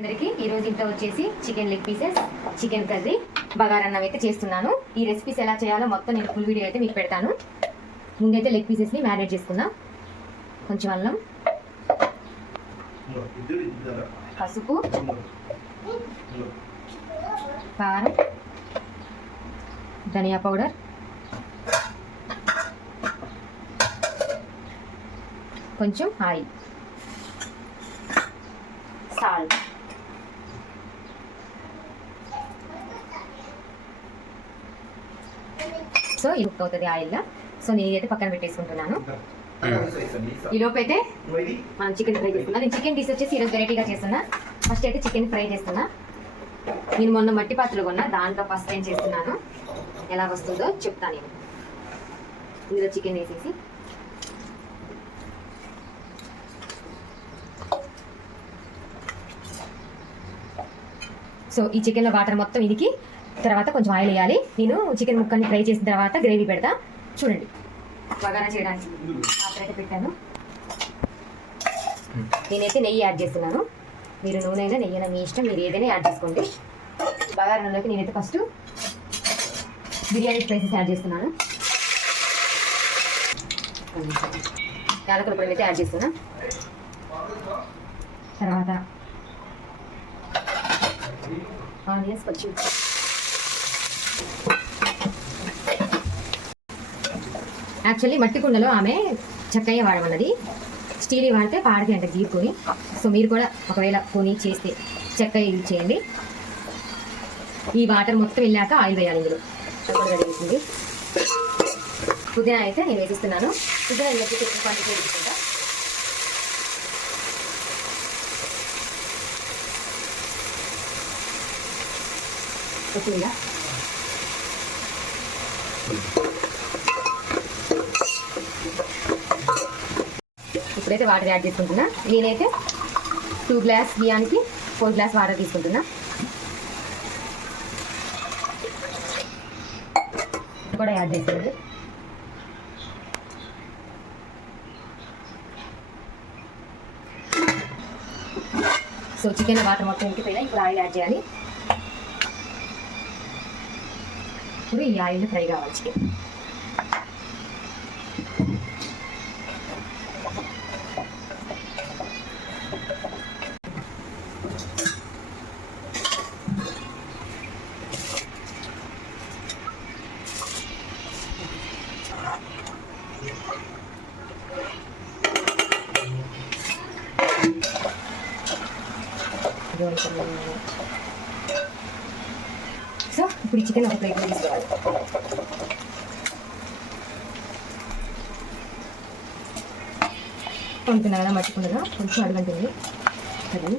అందరికీ ఈ రోజు ఇంట్లో వచ్చేసి chicken leg pieces chicken curry బగారన్నం అయితే చేస్తున్నాను. ఈ రెసిపీస్ ఎలా చేయాలో మొత్తం నేను ఫుల్ వీడియో అయితే మీకు పెడతాను. ముందైతే లెగ్ పీసెస్ని మ్యారినేట్ చేసుకుందాం. కొంచెం అల్లం పసుపు కారం ధనియా పౌడర్ కొంచెం ఆయిల్ సాల్ట్ సో ఇది కుక్ అవుతుంది ఆయిల్లో సో నేను అయితే పక్కన పెట్టేసుకుంటున్నాను. ఈ లోపు అయితే మనం చికెన్ ఫ్రై చేస్తున్నా. నేను చికెన్ డిష్ వచ్చేసి ఈరోజు వెరైటీగా చేస్తున్నా. ఫస్ట్ అయితే చికెన్ ఫ్రై చేస్తున్నా. నేను మొన్న మట్టి పాత్రలు కొన్నా. దాంట్లో ఫస్ట్ టైం చేస్తున్నాను? ఎలా వస్తుందో చెప్తాను నేను. ఇందులో చికెన్ వేసేసి. సో ఈ చికెన్లో వాటర్ మొత్తం ఇదికి తర్వాత కొంచెం ఆయిల్ వేయాలి. నేను చికెన్ ముక్కల్ని ఫ్రై చేసిన తర్వాత గ్రేవీ పెడతా. చూడండి. బగారా చేయడానికి పాత్ర అయితే పెట్టాను. నేనైతే నెయ్యి యాడ్ చేస్తున్నాను. మీరు నూనె అయినా నెయ్యి అయినా మీ ఇష్టం మీరు ఏదైనా యాడ్ చేసుకోండి. బగారా బగారాలోకి నేనైతే ఫస్ట్ బిర్యానీ స్పైసెస్ యాడ్ చేస్తున్నాను. యాలకుల పొడి అయితే యాడ్ చేస్తున్నా. తర్వాత ఆనియన్స్ కొంచెం యాక్చువల్లీ మట్టి కుండలో ఆమె చక్కయ్య వాడమన్నది స్టీల్ వాడితే పాడితే అంటే గీరుకొని సో మీరు కూడా ఒకవేళ కొని చేస్తే చక్కయ్య యూజ్ చేయండి. ఈ వాటర్ మొత్తం వెళ్ళాక ఆయిల్ వేయాలి ఇందులో. తక్కువ పుదీనా అయితే నేను వేసిస్తున్నాను. పుదీనా ఇళ్ళకి ఎక్కువ క్వాంటిటీ వేసుకుంటా. ఇప్పుడైతే వాటర్ యాడ్ చేసుకుంటున్నా. నేనైతే టూ గ్లాస్ బియ్యానికి ఫోర్ గ్లాస్ వాటర్ తీసుకుంటున్నా. కూడా యాడ్ చేస్తుంది సో చికెన్ వాటర్ మొత్తం ఇంకిపోయినా ఇప్పుడు ఆయిల్ యాడ్ చేయాలి. ఇప్పుడు ఈ ఆయిల్ ఫ్రై కావాలి. చికెన్ సో ఇప్పుడు చికెన్ ఒక ప్లేట్లో తీసుకోవాలి వండుతున్నా కదా మర్చిపోయినా కొంచెం అడుగుంటుంది అది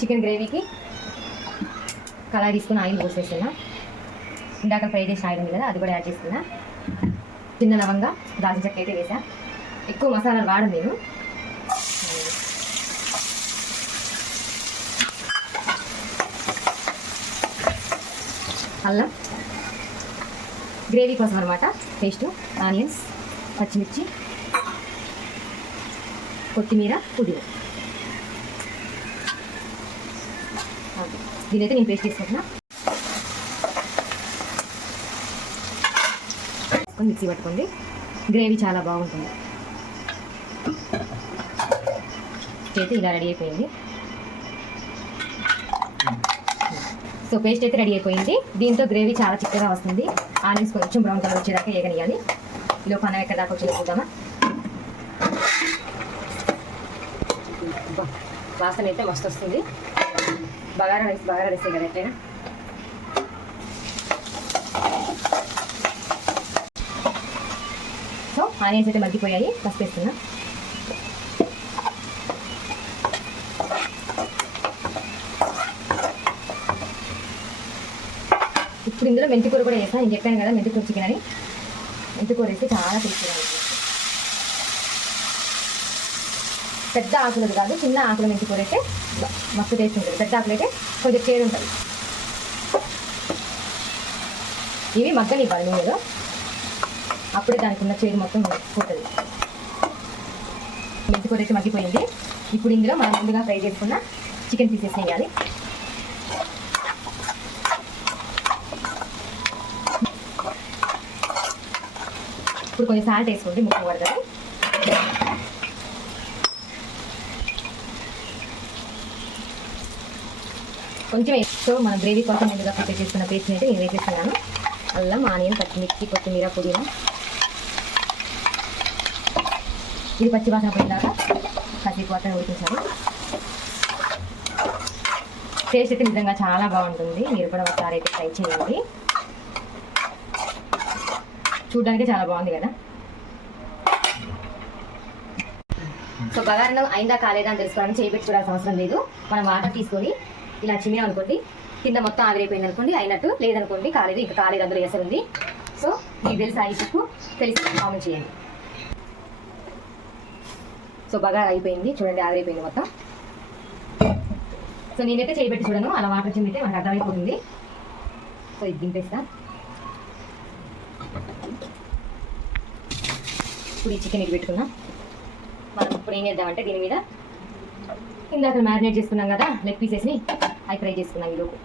చికెన్ గ్రేవీకి కళాయి తీసుకుని ఆయిల్ పోసేస్తున్నా ఇందాక ఫ్రై చేసిన ఆయిల్ ఉంది కదా అది కూడా యాడ్ చేస్తున్నా చిన్న లవంగా దాల్చిన చెక్క అయితే వేసా ఎక్కువ మసాలాలు వాడను నేను అల్లం గ్రేవీ కోసం అనమాట పేస్ట్ ఆనియన్స్ పచ్చిమిర్చి కొత్తిమీర పుదీనా. దీనైతే నేను పేస్ట్ చేసుకుంటున్నా. వేసుకొని మిక్సీ పట్టుకోండి. గ్రేవీ చాలా బాగుంటుంది. అయితే ఇలా రెడీ అయిపోయింది. సో పేస్ట్ అయితే రెడీ అయిపోయింది. దీంతో గ్రేవీ చాలా చిక్కగా వస్తుంది. ఆనియన్స్ కొంచెం బ్రౌన్ కలర్ వచ్చేదాకా వేగనియాలి ఇలా మనం ఎక్కడ దాకా వచ్చి చూద్దామా? వాసన అయితే మస్తు వస్తుంది. బగారా రైస్ బగారా రైస్ కదా ఎట్లయినా? ఆనియన్స్ అయితే మగ్గిపోయాయి. పసుపు వేస్తున్నా ఇప్పుడు ఇందులో మెంతికూర కూడా వేసాను నేను చెప్పాను కదా మెంతికూర చికెన్ అని. మెంతికూర వేస్తే చాలా టేస్టీగా పెద్ద ఆకులది కాదు చిన్న ఆకుల మెంతికూర అయితే మస్తు టేస్ట్ ఉంటుంది. పెద్ద ఆకులు అయితే కొంచెం చేరు ఉంటుంది. ఇవి మగ్గనివ్వాలి నూనెలో. అప్పుడే దానికి ఉన్న చేదు మొత్తం పోతుంది. మెంతి కూర అయితే మగ్గిపోయింది. ఇప్పుడు ఇందులో మనం ముందుగా ఫ్రై చేసుకున్న చికెన్ పీసెస్ వేయాలి. ఇప్పుడు కొంచెం సాల్ట్ వేసుకోండి ముక్క పడతారు కొంచెం వే- సో మనం గ్రేవీ కోసం ముందుగా ప్రిపేర్ చేసుకున్న పేస్ట్ అయితే నేను వేసేస్తున్నాను. అల్లం ఆనియన్ పచ్చిమిర్చి కొత్తిమీర పుదీనా. ఇది పచ్చి వాసన పోయిందాక కాసేపు వాటర్ ఉడికించాలి టేస్ట్ అయితే నిజంగా చాలా బాగుంటుంది. మీరు కూడా ఒకసారి అయితే ట్రై చేయండి. చూడడానికి చాలా బాగుంది కదా. సో బగారన్నం అయిందా కాలేదా అని తెలుసుకోవడానికి చేపెట్టి చూడాల్సిన అవసరం లేదు. మనం వాటర్ తీసుకొని ఇలా చిమ్మినాం అనుకోండి కింద మొత్తం ఆవిరైపోయింది అనుకోండి అయినట్టు లేదనుకోండి కాలేదు ఇంకా కాలేదు అందులో వేసరుంది ఉంది సో మీకు తెలుసా ఈ టిప్పు తెలిసి కామెంట్ చేయండి. సో బాగా అయిపోయింది. చూడండి ఆవిరైపోయింది మొత్తం. సో నేనైతే చేయబెట్టి చూడను. అలా వాటర్ చిమ్మితే మనకు అర్థమైపోతుంది. సో ఇది దింపేస్తా. ఇప్పుడు ఈ చికెన్ ఇది పెట్టుకున్నాం. మనం ఇప్పుడు ఏం చేద్దామంటే దీని మీద ఇందాక మ్యారినేట్ చేసుకున్నాం కదా లెగ్ పీసెస్ని అవి ఫ్రై చేసుకున్నాం ఈలోపు.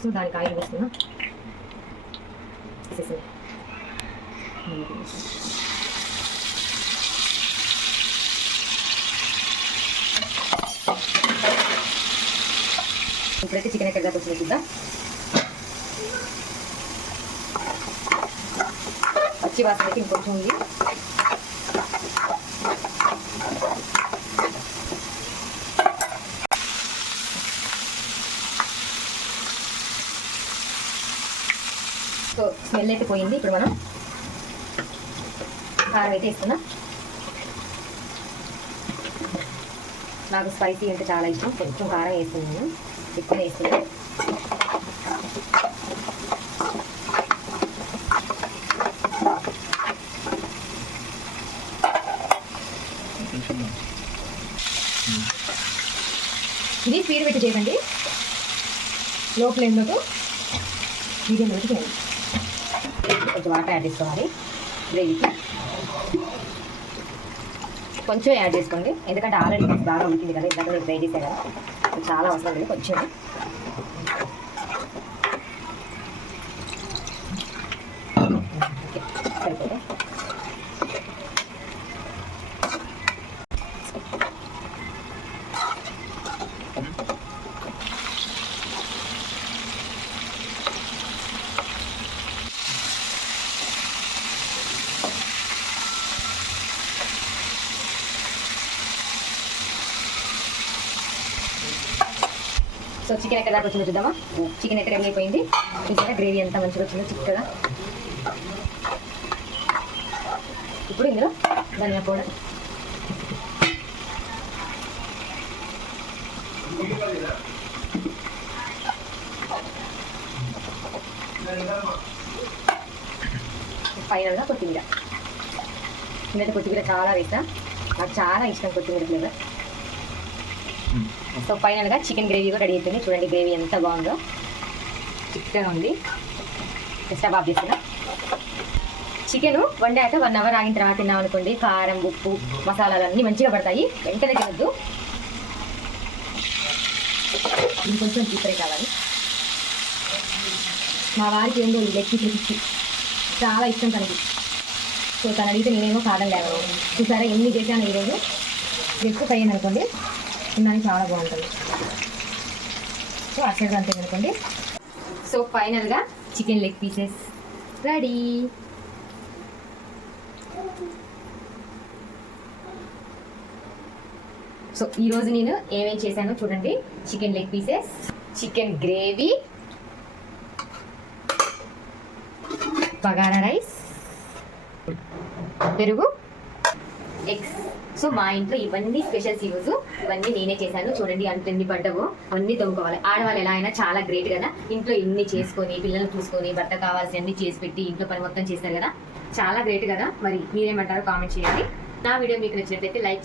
సో దానికి ఆయిల్ వేస్తున్నాం ఇప్పుడైతే చికెన్ ఎక్కడ దాకా వచ్చింది చూద్దాం. పచ్చి వాసన అయితే ఇంకొంచెం ఉంది. సో స్మెల్ అయితే పోయింది. ఇప్పుడు మనం కారం అయితే వేసుకుందాం. నాకు స్పైసీ అంటే చాలా ఇష్టం. కొంచెం కారం వేస్తున్నాను ఎక్కువ వేస్తున్నాను ఇది స్పీడ్ పెట్టి చేయండి. లో ఫ్లేమ్లోకి మీడియంలోకి చేయండి. కొంచెం వాటర్ యాడ్ చేసుకోవాలి. గ్రేవీకి. కొంచెం యాడ్ చేసుకోండి. ఎందుకంటే ఆల్రెడీ బాగా ఉంటుంది కదా ఇందాక నేను ఫ్రై చేశాను కదా. చాలా అవసరం లేదు కొంచెం. సో చికెన్ ఎక్కడ దాకా వచ్చిందో చూద్దామా? చికెన్ ఎక్కడ అయిపోయింది చూసారా గ్రేవీ ఎంత మంచిగా వచ్చిందో చిక్కగా. ఇప్పుడు ఇందులో ధనియా పౌడర్. ఫైనల్గా కొత్తిమీర. నేనైతే కొత్తిమీర చాలా వేసా. నాకు చాలా ఇష్టం కొత్తిమీర ఫ్లేవర్ సో ఫైనల్గా చికెన్ గ్రేవీ కూడా రెడీ అవుతుంది చూడండి గ్రేవీ ఎంత బాగుందో. చిక్కగా ఉంది. స్టవ్ ఆఫ్ చేస్తున్నా. చికెన్ వండాక వన్ అవర్ ఆగిన తర్వాత తిన్నాం అనుకోండి కారం ఉప్పు మసాలాలు అన్నీ మంచిగా పడతాయి. వెంటనే తినద్దు. ఇంకొంచెం డీప్ కావాలి. మా వారికి ఏందో లెక్కి లెగ్ చాలా ఇష్టం తనకి. సో తను అడిగితే నేనేమో కాదని లేవు చూసారా ఎన్ని చేశాను ఈరోజు. ఎక్కువ ఫ్రై అనుకోండి తినడానికి చాలా బాగుంటుంది. సో అసలు అంతే అనుకోండి సో ఫైనల్గా chicken leg pieces ready. So ఈరోజు నేను ఏమేమి చేశానో చూడండి. Chicken leg pieces chicken gravy bagara rice పెరుగు ఎగ్స్ సో మా ఇంట్లో ఇవన్నీ స్పెషల్స్ యూజ్ ఇవన్నీ నేనే చేశాను. చూడండి అంత ఎన్ని పడ్డవో. అన్ని తవ్వుకోవాలి. ఆడవాళ్ళు ఎలా అయినా చాలా గ్రేట్ కదా. ఇంట్లో ఇన్ని చేసుకొని పిల్లల్ని చూసుకొని భర్త కావాల్సి అన్ని చేసి పెట్టి ఇంట్లో పని మొత్తం చేస్తారు కదా. చాలా గ్రేట్ కదా. మరి మీరేమంటారో కామెంట్ చేయండి. నా వీడియో మీకు నచ్చినట్లయితే లైక్